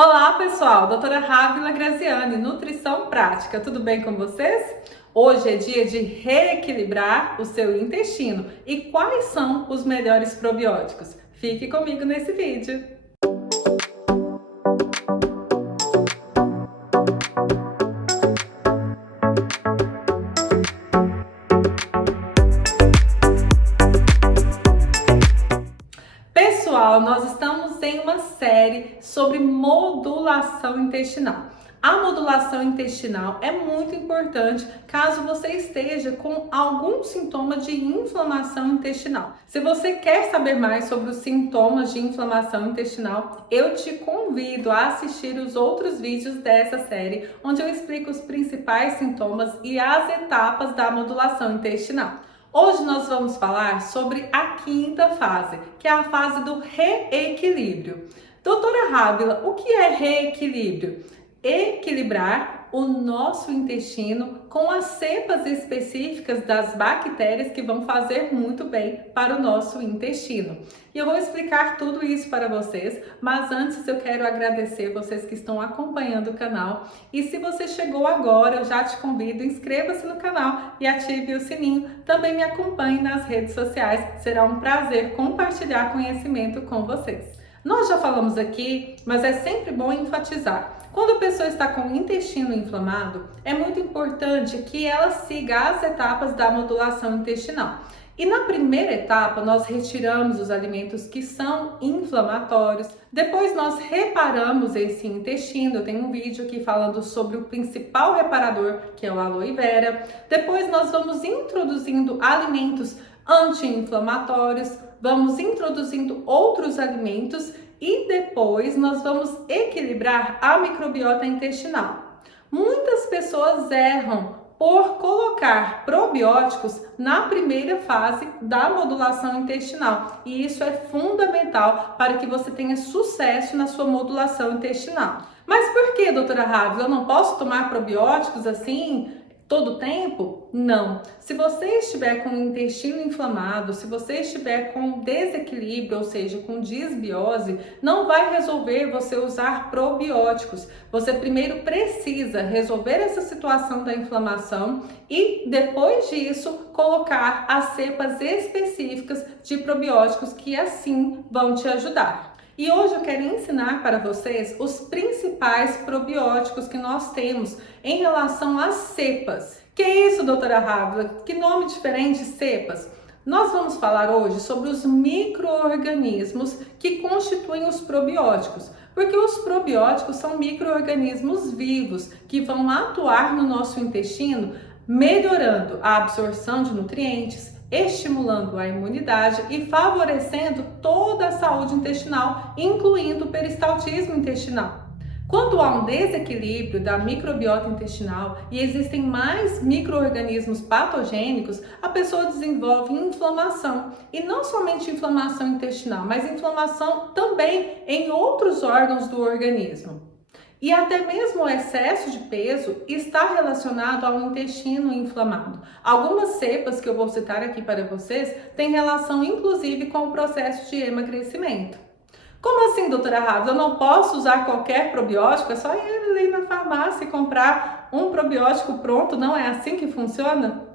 Olá pessoal, doutora Rávila Graziani, Nutrição Prática, tudo bem com vocês? Hoje é dia de reequilibrar o seu intestino e quais são os melhores probióticos? Fique comigo nesse vídeo! Pessoal, nós estamos em uma série sobre modulação intestinal. A modulação intestinal é muito importante caso você esteja com algum sintoma de inflamação intestinal. Se você quer saber mais sobre os sintomas de inflamação intestinal, eu te convido a assistir os outros vídeos dessa série, onde eu explico os principais sintomas e as etapas da modulação intestinal. Hoje nós vamos falar sobre a quinta fase, que é a fase do reequilíbrio. Doutora Rávila, o que é reequilíbrio? Equilibrar o nosso intestino com as cepas específicas das bactérias que vão fazer muito bem para o nosso intestino. E eu vou explicar tudo isso para vocês, mas antes eu quero agradecer vocês que estão acompanhando o canal. E se você chegou agora, eu já te convido, inscreva-se no canal e ative o sininho. Também me acompanhe nas redes sociais, será um prazer compartilhar conhecimento com vocês. Nós já falamos aqui, mas é sempre bom enfatizar. Quando a pessoa está com o intestino inflamado, é muito importante que ela siga as etapas da modulação intestinal. E na primeira etapa, nós retiramos os alimentos que são inflamatórios. Depois nós reparamos esse intestino. Eu tenho um vídeo aqui falando sobre o principal reparador, que é o aloe vera. Depois nós vamos introduzindo alimentos anti-inflamatórios, vamos introduzindo outros alimentos e depois nós vamos equilibrar a microbiota intestinal. Muitas pessoas erram por colocar probióticos na primeira fase da modulação intestinal e isso é fundamental para que você tenha sucesso na sua modulação intestinal. Mas por que, doutora Rávila, eu não posso tomar probióticos assim todo o tempo? Não. Se você estiver com o intestino inflamado, se você estiver com desequilíbrio, ou seja, com disbiose, não vai resolver você usar probióticos. Você primeiro precisa resolver essa situação da inflamação e depois disso colocar as cepas específicas de probióticos que assim vão te ajudar. E hoje eu quero ensinar para vocês os principais probióticos que nós temos em relação às cepas. Que é isso, doutora Rávila? Que nome diferente, cepas? Nós vamos falar hoje sobre os micro-organismos que constituem os probióticos, porque os probióticos são micro-organismos vivos que vão atuar no nosso intestino, melhorando a absorção de nutrientes, estimulando a imunidade e favorecendo toda a saúde intestinal, incluindo o peristaltismo intestinal. Quando há um desequilíbrio da microbiota intestinal e existem mais micro-organismos patogênicos, a pessoa desenvolve inflamação. E não somente inflamação intestinal, mas inflamação também em outros órgãos do organismo. E até mesmo o excesso de peso está relacionado ao intestino inflamado. Algumas cepas que eu vou citar aqui para vocês têm relação inclusive com o processo de emagrecimento. Como assim, doutora Rávila? Eu não posso usar qualquer probiótico? É só ir ali na farmácia e comprar um probiótico pronto? Não é assim que funciona?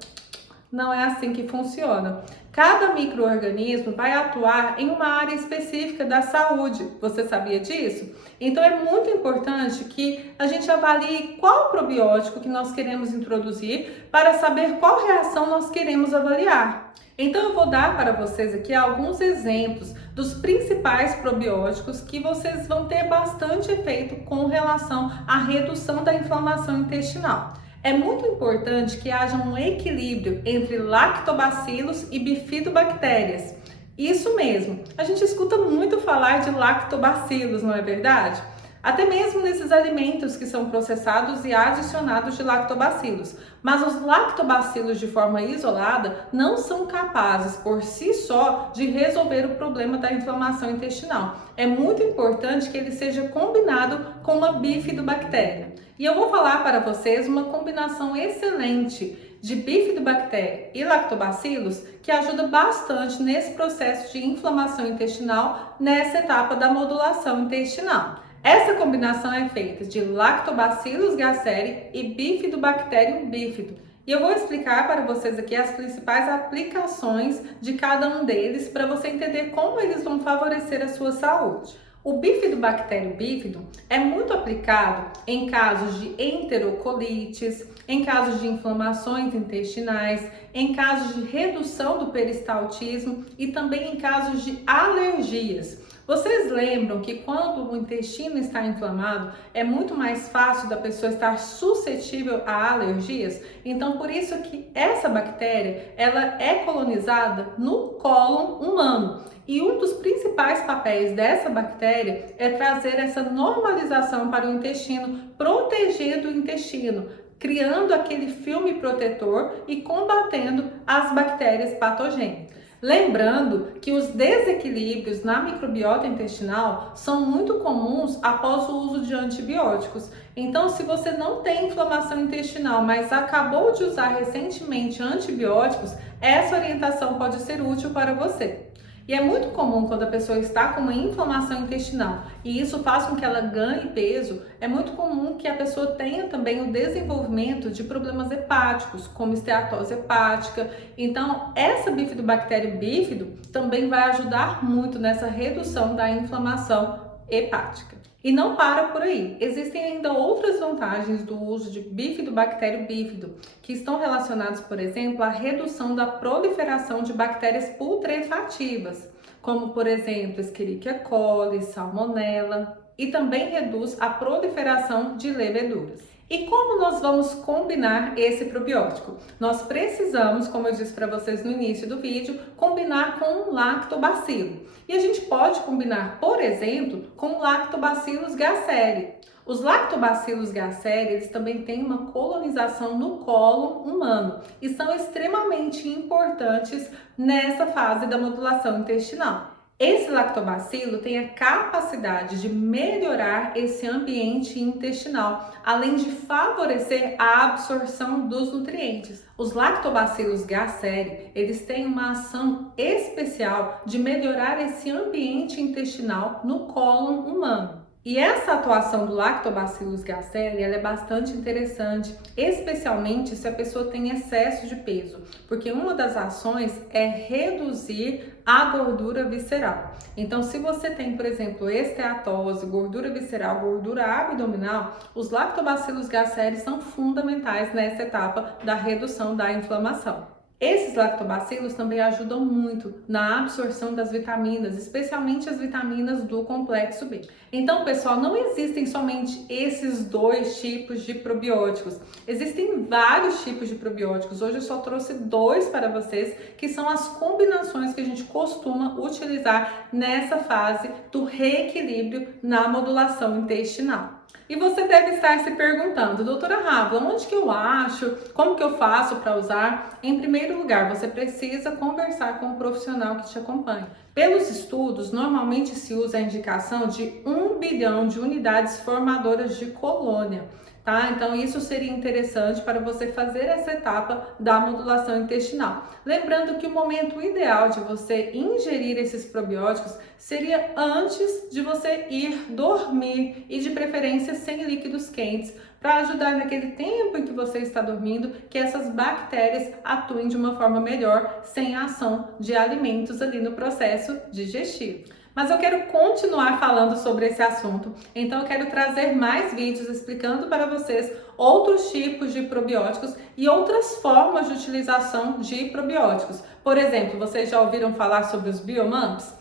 Não é assim que funciona. Cada micro-organismo vai atuar em uma área específica da saúde. Você sabia disso? Então é muito importante que a gente avalie qual probiótico que nós queremos introduzir para saber qual reação nós queremos avaliar. Então eu vou dar para vocês aqui alguns exemplos dos principais probióticos que vocês vão ter bastante efeito com relação à redução da inflamação intestinal. É muito importante que haja um equilíbrio entre lactobacilos e bifidobactérias. Isso mesmo, a gente escuta muito falar de lactobacilos, não é verdade? Até mesmo nesses alimentos que são processados e adicionados de lactobacilos. Mas os lactobacilos de forma isolada não são capazes por si só de resolver o problema da inflamação intestinal. É muito importante que ele seja combinado com uma bifidobactéria. E eu vou falar para vocês uma combinação excelente de bifidobactéria e lactobacilos que ajuda bastante nesse processo de inflamação intestinal nessa etapa da modulação intestinal. Essa combinação é feita de Lactobacillus gasseri e Bifidobacterium bífido. E eu vou explicar para vocês aqui as principais aplicações de cada um deles para você entender como eles vão favorecer a sua saúde. O Bifidobacterium bífido é muito aplicado em casos de enterocolites, em casos de inflamações intestinais, em casos de redução do peristaltismo e também em casos de alergias. Vocês lembram que quando o intestino está inflamado, é muito mais fácil da pessoa estar suscetível a alergias? Então, por isso que essa bactéria, ela é colonizada no cólon humano. E um dos principais papéis dessa bactéria é trazer essa normalização para o intestino, protegendo o intestino, criando aquele filme protetor e combatendo as bactérias patogênicas. Lembrando que os desequilíbrios na microbiota intestinal são muito comuns após o uso de antibióticos. Então, se você não tem inflamação intestinal, mas acabou de usar recentemente antibióticos, essa orientação pode ser útil para você. E é muito comum quando a pessoa está com uma inflamação intestinal e isso faz com que ela ganhe peso, é muito comum que a pessoa tenha também o desenvolvimento de problemas hepáticos, como esteatose hepática. Então, essa bifidobactéria bífido também vai ajudar muito nessa redução da inflamação hepática. E não para por aí, existem ainda outras vantagens do uso de bifidobactério bífido, que estão relacionados, por exemplo, à redução da proliferação de bactérias putrefativas, como por exemplo, Escherichia coli, Salmonella, e também reduz a proliferação de leveduras. E como nós vamos combinar esse probiótico? Nós precisamos, como eu disse para vocês no início do vídeo, combinar com um lactobacilo. E a gente pode combinar, por exemplo, com o Lactobacillus gasseri. Os Lactobacillus gasseri, eles também têm uma colonização no cólon humano e são extremamente importantes nessa fase da modulação intestinal. Esse lactobacilo tem a capacidade de melhorar esse ambiente intestinal, além de favorecer a absorção dos nutrientes. Os lactobacillus gasseri, eles têm uma ação especial de melhorar esse ambiente intestinal no cólon humano. E essa atuação do Lactobacillus gasseri, ela é bastante interessante, especialmente se a pessoa tem excesso de peso, porque uma das ações é reduzir a gordura visceral. Então, se você tem, por exemplo, esteatose, gordura visceral, gordura abdominal, os Lactobacillus gasseri são fundamentais nessa etapa da redução da inflamação. Esses lactobacilos também ajudam muito na absorção das vitaminas, especialmente as vitaminas do complexo B. Então, pessoal, não existem somente esses dois tipos de probióticos. Existem vários tipos de probióticos. Hoje eu só trouxe dois para vocês, que são as combinações que a gente costuma utilizar nessa fase do reequilíbrio na modulação intestinal. E você deve estar se perguntando, doutora Rafa, onde que eu acho? Como que eu faço para usar? Em primeiro lugar, você precisa conversar com o profissional que te acompanha. Pelos estudos, normalmente se usa a indicação de 1 bilhão de unidades formadoras de colônia. Tá? Então isso seria interessante para você fazer essa etapa da modulação intestinal. Lembrando que o momento ideal de você ingerir esses probióticos seria antes de você ir dormir e de preferência sem líquidos quentes, para ajudar naquele tempo em que você está dormindo, que essas bactérias atuem de uma forma melhor, sem a ação de alimentos ali no processo digestivo. Mas eu quero continuar falando sobre esse assunto, então eu quero trazer mais vídeos explicando para vocês outros tipos de probióticos e outras formas de utilização de probióticos. Por exemplo, vocês já ouviram falar sobre os biomumps?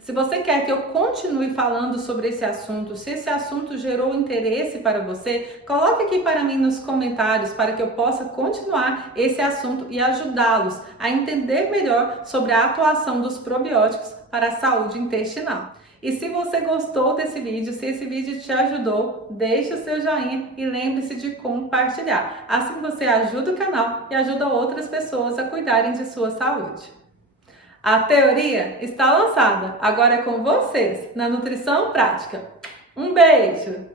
Se você quer que eu continue falando sobre esse assunto, se esse assunto gerou interesse para você, coloque aqui para mim nos comentários para que eu possa continuar esse assunto e ajudá-los a entender melhor sobre a atuação dos probióticos para a saúde intestinal. E se você gostou desse vídeo, se esse vídeo te ajudou, deixe o seu joinha e lembre-se de compartilhar. Assim você ajuda o canal e ajuda outras pessoas a cuidarem de sua saúde. A teoria está lançada, agora é com vocês na Nutrição Prática. Um beijo!